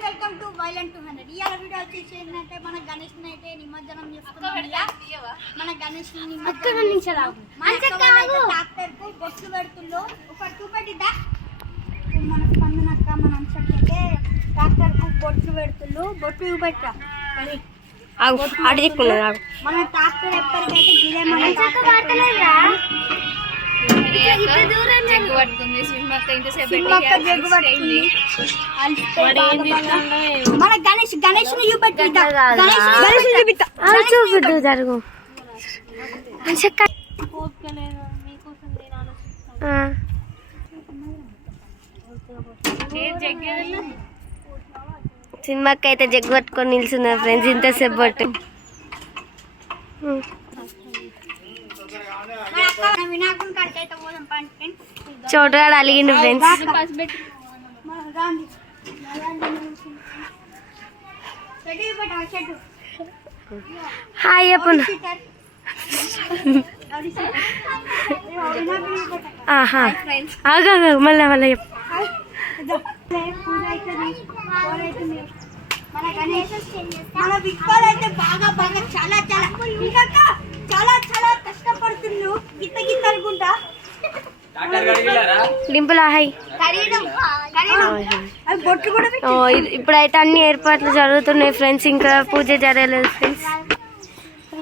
And welcome to violent 200. ఇయాల video వచ్చేసి ఏంటంటే మన గణేష్ అయితే నిమజ్జనం చేస్తున్నాం. మన గణేష్ ట్రాక్టర్ కు బొట్లు పెడుతుందో ఒక చూపెట్టిద్దా మన స్పందనక్క మన అంశకి ట్రాక్టర్ కు బొట్లు పెడుతుండ్రు. బొట్లు చూపెట్టా మన ట్రాక్టర్ ఎప్పటికైతే గిరే మన మన గణేష్ గణేష్ చూపెట్టు జరుగు సినిమాకి అయితే జగ్గు పట్టుకొని నిల్చున్నారు ఫ్రెండ్స్ ఇంతసేపు పట్టు. చోటుగాడు అలిగిండు ఫ్రెండ్స్. హాయ్ చెప్పండి. మళ్ళా మళ్ళీ చెప్పు. మన గణేష్ మన బిగ్ బాల్ అయితే బాగా బాగా చాలా చాలా ఇంకా చాలా చాలా కష్టపడుతున్నాడు. గిత్త గిత్త అనుకుంటా డింపుల్ హాయ్. ఇప్పుడైతే అన్ని ఏర్పాట్లు జరుగుతున్నాయి ఫ్రెండ్స్. ఇంకా పూజ జరగలేదు ఫ్రెండ్స్.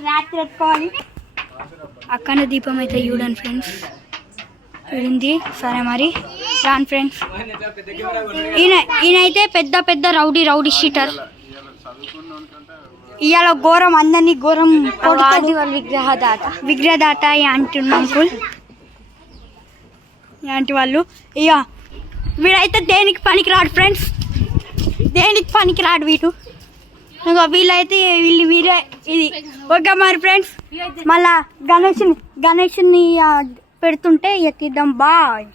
రాత్రి పెట్టుకోవాలి. అక్కనే దీపం అయితే చూడండి ఫ్రెండ్స్. చూడింది సరే మరి రాను ఫ్రెండ్స్. ఈయనైతే పెద్ద పెద్ద రౌడీ షీటర్. ఇవాళ ఘోరం అందరినీ ఘోరం విగ్రహదాత అంటున్నాం అంకుల్ ఇలాంటి వాళ్ళు. ఇక వీడైతే దేనికి పనికి రాడు ఫ్రెండ్స్. దేనికి పనికి రాడు వీడు. ఇంకా వీళ్ళైతే వీరే ఇది ఓకే మరి ఫ్రెండ్స్. మళ్ళా గణేష్ని పెడుతుంటే ఎక్కిద్దాం. బాయ్.